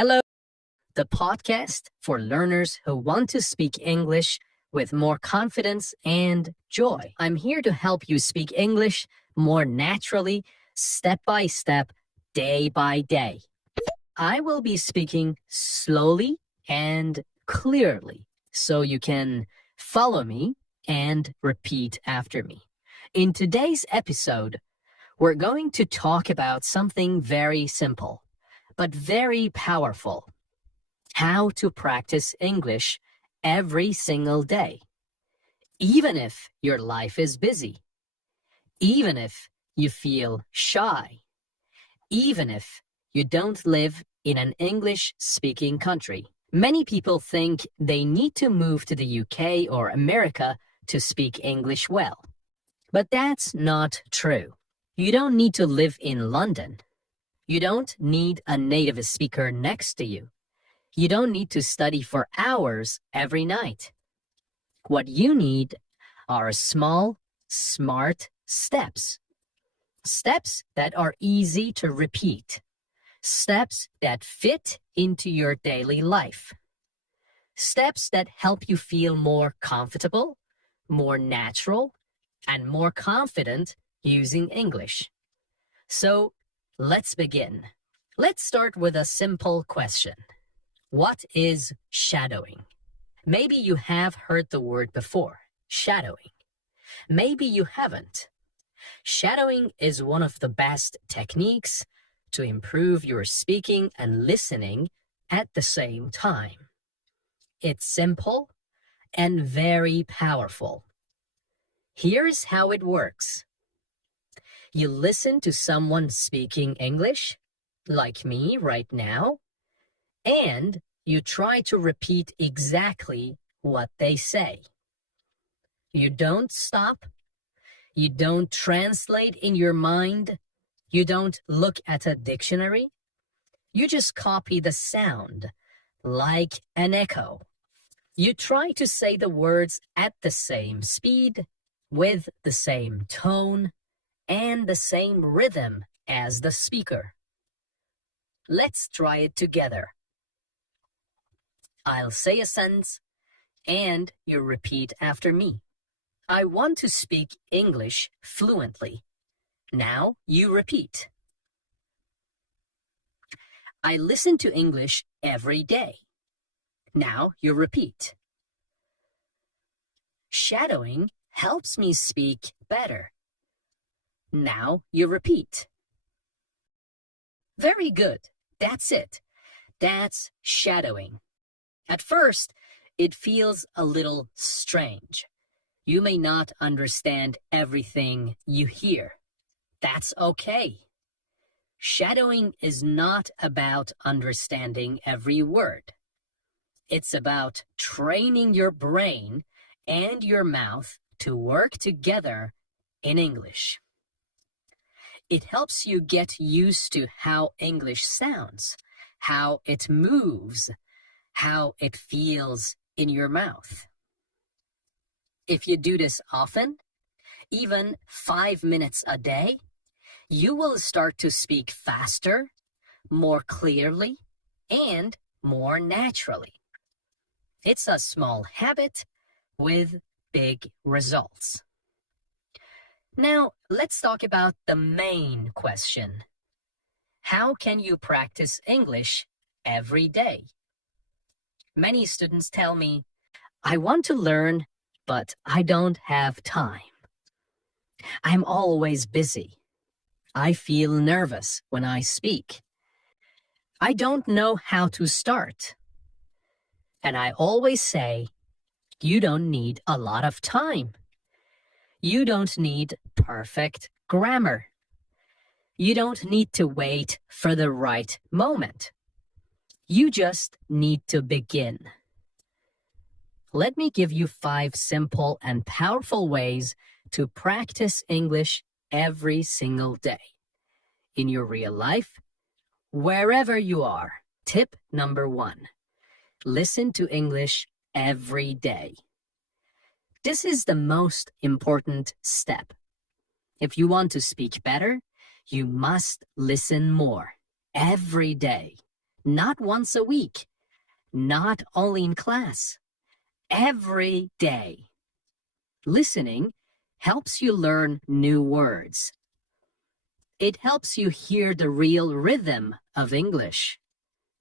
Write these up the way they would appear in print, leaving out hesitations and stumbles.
Hello, the podcast for learners who want to speak English with more confidence and joy. I'm here to help you speak English more naturally, step by step, day by day. I will be speaking slowly and clearly so you can follow me and repeat after me. In today's episode, we're going to talk about something very simple, but very powerful. How to practice English every single day. Even if your life is busy. Even if you feel shy. Even if you don't live in an English-speaking country. Many people think they need to move to the UK or America to speak English well. But that's not true. You don't need to live in London. You don't need a native speaker next to you. You don't need to study for hours every night. What you need are small, smart steps. Steps that are easy to repeat. Steps that fit into your daily life. Steps that help you feel more comfortable, more natural, and more confident using English. So, let's begin. Let's start with a simple question. What is shadowing? Maybe you have heard the word before, shadowing. Maybe you haven't. Shadowing is one of the best techniques to improve your speaking and listening at the same time. It's simple and very powerful. Here's how it works. You listen to someone speaking English, like me right now, and you try to repeat exactly what they say. You don't stop. You don't translate in your mind. You don't look at a dictionary. You just copy the sound, like an echo. You try to say the words at the same speed, with the same tone, and the same rhythm as the speaker. Let's try it together. I'll say a sentence, and you repeat after me. I want to speak English fluently. Now you repeat. I listen to English every day. Now you repeat. Shadowing helps me speak better. Now you repeat. Very good. That's it. That's shadowing. At first, it feels a little strange. You may not understand everything you hear. That's okay. Shadowing is not about understanding every word. It's about training your brain and your mouth to work together in English. It helps you get used to how English sounds, how it moves, how it feels in your mouth. If you do this often, even 5 minutes a day, you will start to speak faster, more clearly, and more naturally. It's a small habit with big results. Now, let's talk about the main question. How can you practice English every day? Many students tell me, I want to learn, but I don't have time. I'm always busy. I feel nervous when I speak. I don't know how to start. And I always say, you don't need a lot of time. You don't need perfect grammar. You don't need to wait for the right moment. You just need to begin. Let me give you 5 simple and powerful ways to practice English every single day. In your real life, wherever you are. Tip number 1. Listen to English every day. This is the most important step. If you want to speak better, you must listen more every day. not once a week, not only in class, every day. Listening helps you learn new words. It helps you hear the real rhythm of English.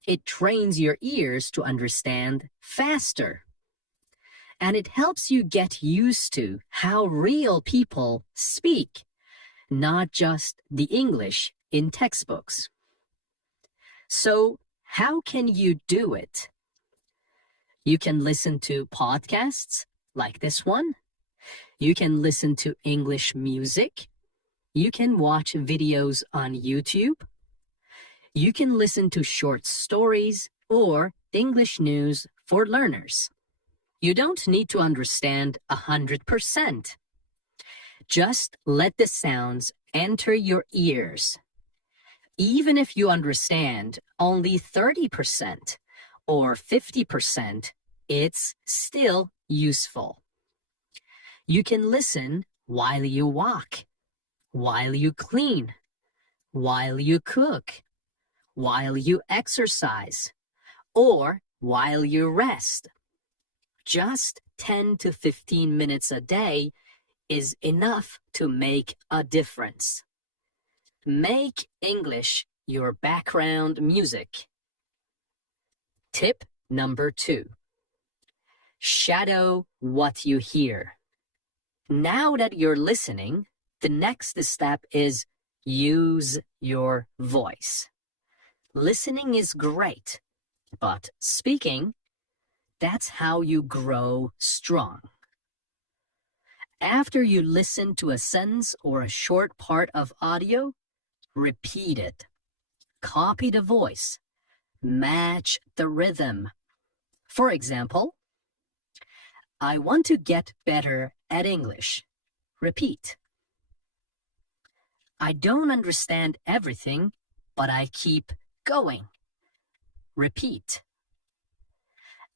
It trains your ears to understand faster. And it helps you get used to how real people speak, not just the English in textbooks. So, how can you do it? You can listen to podcasts like this one. You can listen to English music. You can watch videos on YouTube. You can listen to short stories or English news for learners. You don't need to understand 100%. Just let the sounds enter your ears. Even if you understand only 30% or 50%, it's still useful. You can listen while you walk, while you clean, while you cook, while you exercise, or while you rest. Just 10 to 15 minutes a day is enough to make a difference. Make English your background music. Tip number 2. Shadow what you hear. Now that you're listening, the next step is use your voice. Listening is great, but speaking, that's how you grow strong. After you listen to a sentence or a short part of audio, repeat it. Copy the voice. Match the rhythm. For example, I want to get better at English. Repeat. I don't understand everything, but I keep going. Repeat.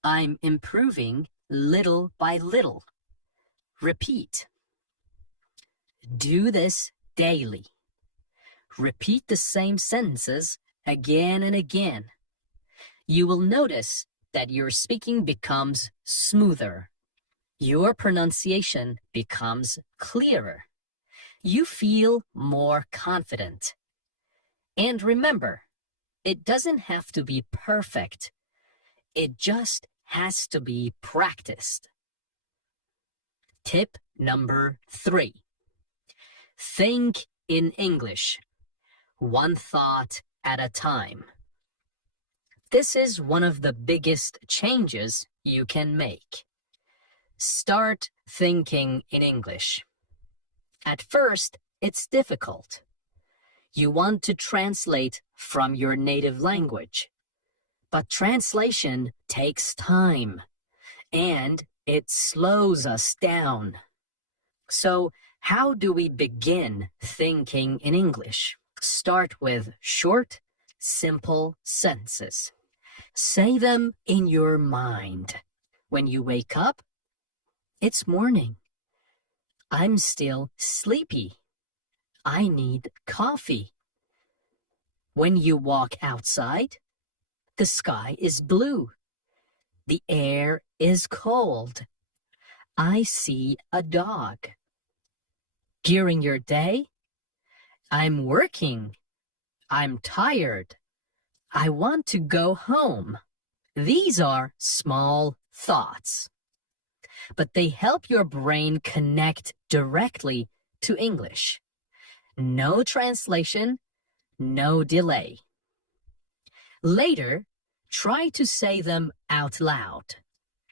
I'm improving little by little. Repeat. Do this daily. Repeat the same sentences again and again. You will notice that your speaking becomes smoother. Your pronunciation becomes clearer. You feel more confident. And remember, it doesn't have to be perfect. It just has to be practiced. Tip number 3. Think in English, one thought at a time. This is one of the biggest changes you can make. Start thinking in English. At first, it's difficult. You want to translate from your native language. But translation takes time, and it slows us down. So, how do we begin thinking in English? Start with short, simple sentences. Say them in your mind. When you wake up, it's morning. I'm still sleepy. I need coffee. When you walk outside, the sky is blue. The air is cold. I see a dog. During your day, I'm working. I'm tired. I want to go home. These are small thoughts, but they help your brain connect directly to English. No translation, no delay. Later, try to say them out loud.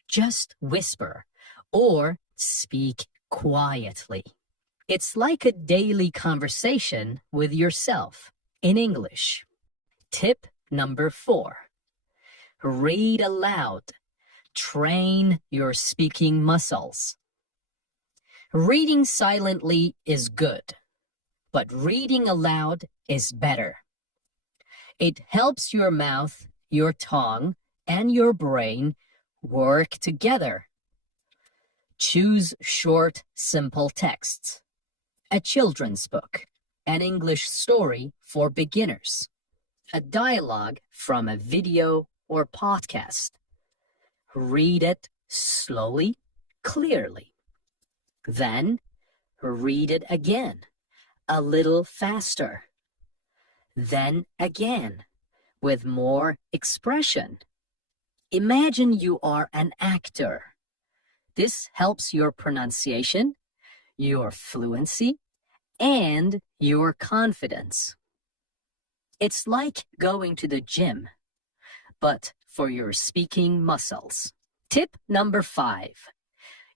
Just whisper or speak quietly. It's like a daily conversation with yourself in English. Tip number 4. Read aloud. Train your speaking muscles. Reading silently is good, but reading aloud is better. It helps your mouth, your tongue, and your brain work together. Choose short, simple texts. A children's book, an English story for beginners, a dialogue from a video or podcast. Read it slowly, clearly. Then read it again, a little faster. Then again, with more expression. Imagine you are an actor. This helps your pronunciation, your fluency, and your confidence. It's like going to the gym, but for your speaking muscles. Tip number 5.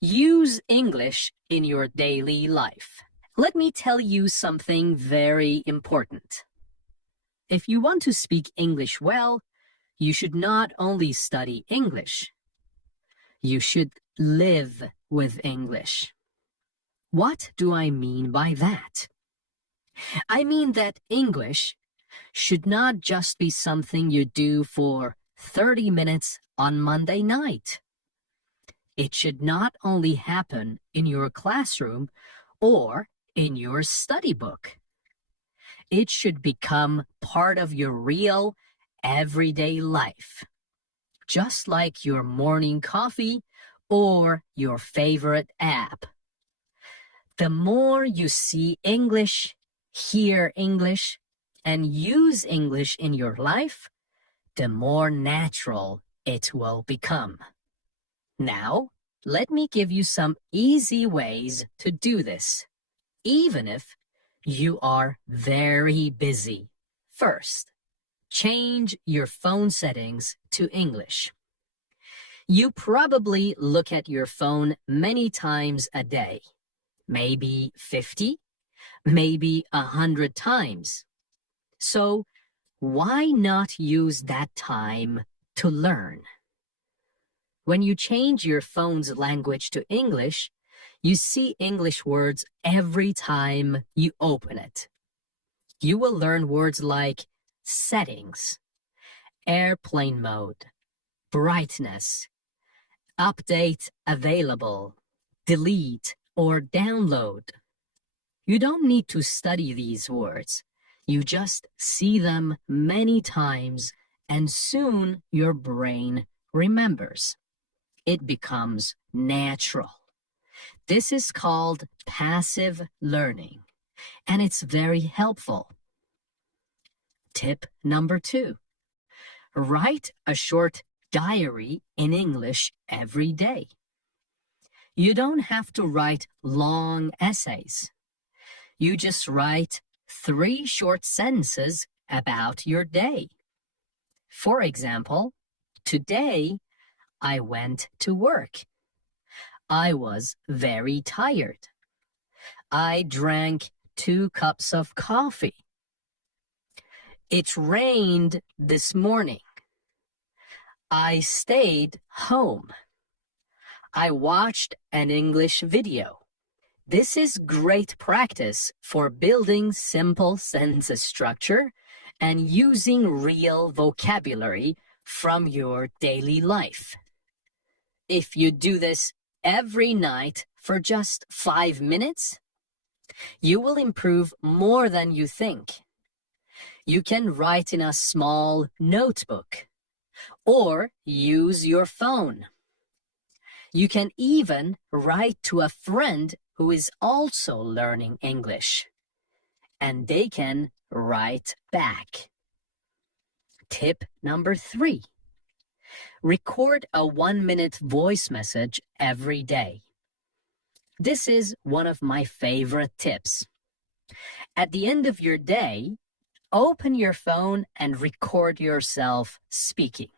Use English in your daily life. Let me tell you something very important. If you want to speak English well, you should not only study English. You should live with English. What do I mean by that? I mean that English should not just be something you do for 30 minutes on Monday night. It should not only happen in your classroom or in your study book. It should become part of your real, everyday life, just like your morning coffee or your favorite app. The more you see English, hear English, and use English in your life, the more natural it will become. Now, let me give you some easy ways to do this, even if you are very busy. First, change your phone settings to English. You probably look at your phone many times a day, maybe 50, maybe 100 times. So why not use that time to learn? When you change your phone's language to English, you see English words every time you open it. You will learn words like settings, airplane mode, brightness, update available, delete, or download. You don't need to study these words. You just see them many times, and soon your brain remembers. It becomes natural. This is called passive learning, and it's very helpful. Tip number 2. Write a short diary in English every day. You don't have to write long essays. You just write 3 short sentences about your day. For example, today I went to work. I was very tired. I drank 2 cups of coffee. It rained this morning. I stayed home. I watched an English video. This is great practice for building simple sentence structure and using real vocabulary from your daily life. If you do this every night for just 5 minutes, you will improve more than you think. You can write in a small notebook or use your phone. You can even write to a friend who is also learning English, and they can write back. Tip number 3. Record a 1-minute voice message every day. This is one of my favorite tips. At the end of your day, open your phone and record yourself speaking.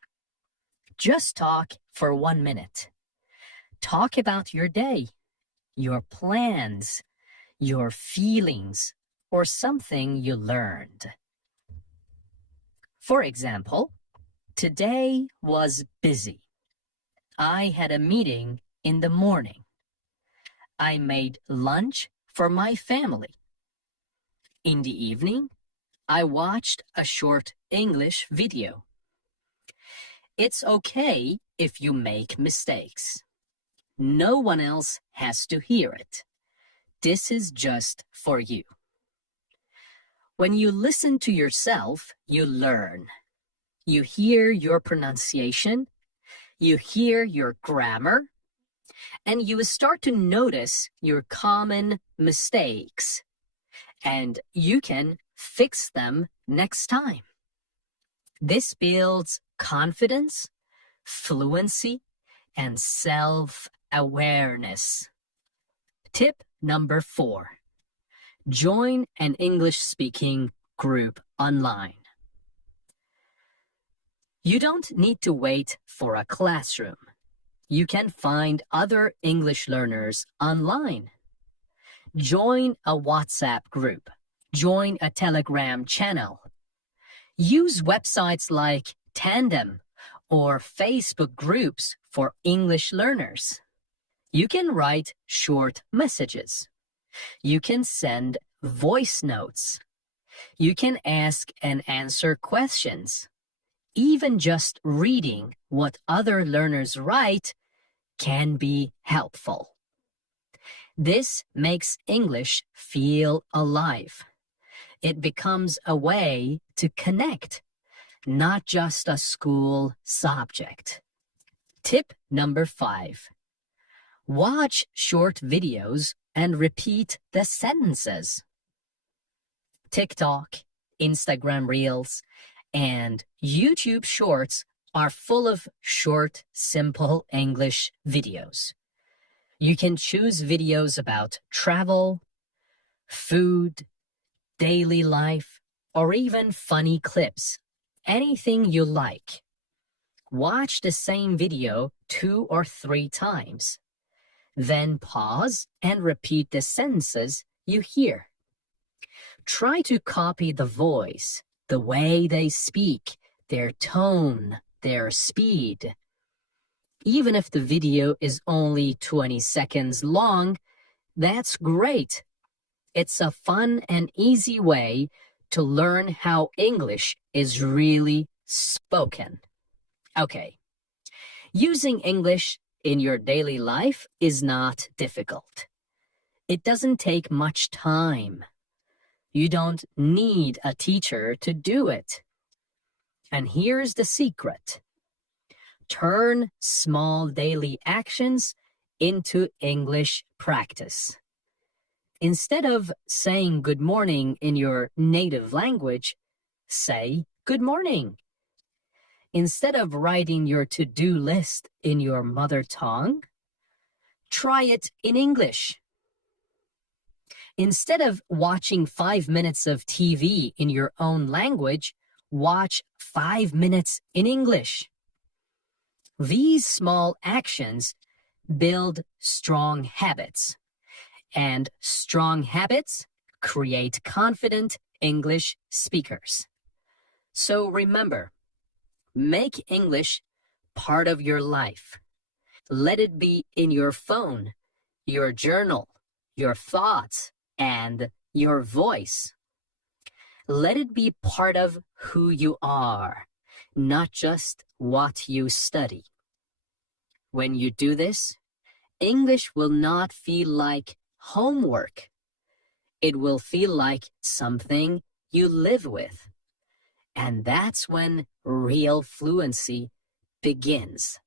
Just talk for 1 minute. Talk about your day, your plans, your feelings, or something you learned. For example, today was busy. I had a meeting in the morning. I made lunch for my family. In the evening, I watched a short English video. It's okay if you make mistakes. No one else has to hear it. This is just for you. When you listen to yourself, you learn. You hear your pronunciation, you hear your grammar, and you start to notice your common mistakes, and you can fix them next time. This builds confidence, fluency, and self-awareness. Tip number 4. Join an English-speaking group online. You don't need to wait for a classroom. You can find other English learners online. Join a WhatsApp group. Join a Telegram channel. Use websites like Tandem or Facebook groups for English learners. You can write short messages. You can send voice notes. You can ask and answer questions. Even just reading what other learners write can be helpful. This makes English feel alive. It becomes a way to connect, not just a school subject. Tip number 5. Watch short videos and repeat the sentences. TikTok, Instagram Reels, and YouTube Shorts are full of short, simple English videos. You can choose videos about travel, food, daily life, or even funny clips. Anything you like. Watch the same video 2 or 3 times. Then pause and repeat the sentences you hear. Try to copy the voice, the way they speak, their tone, their speed. Even if the video is only 20 seconds long, that's great. It's a fun and easy way to learn how English is really spoken. Okay, using English in your daily life is not difficult. It doesn't take much time. You don't need a teacher to do it. And here's the secret. Turn small daily actions into English practice. Instead of saying good morning in your native language, say good morning. Instead of writing your to-do list in your mother tongue, try it in English. Instead of watching 5 minutes of TV in your own language, watch 5 minutes in English. These small actions build strong habits, and strong habits create confident English speakers. So remember, make English part of your life. Let it be in your phone, your journal, your thoughts, and your voice. Let it be part of who you are, not just what you study. When you do this, English will not feel like homework. It will feel like something you live with. And that's when real fluency begins.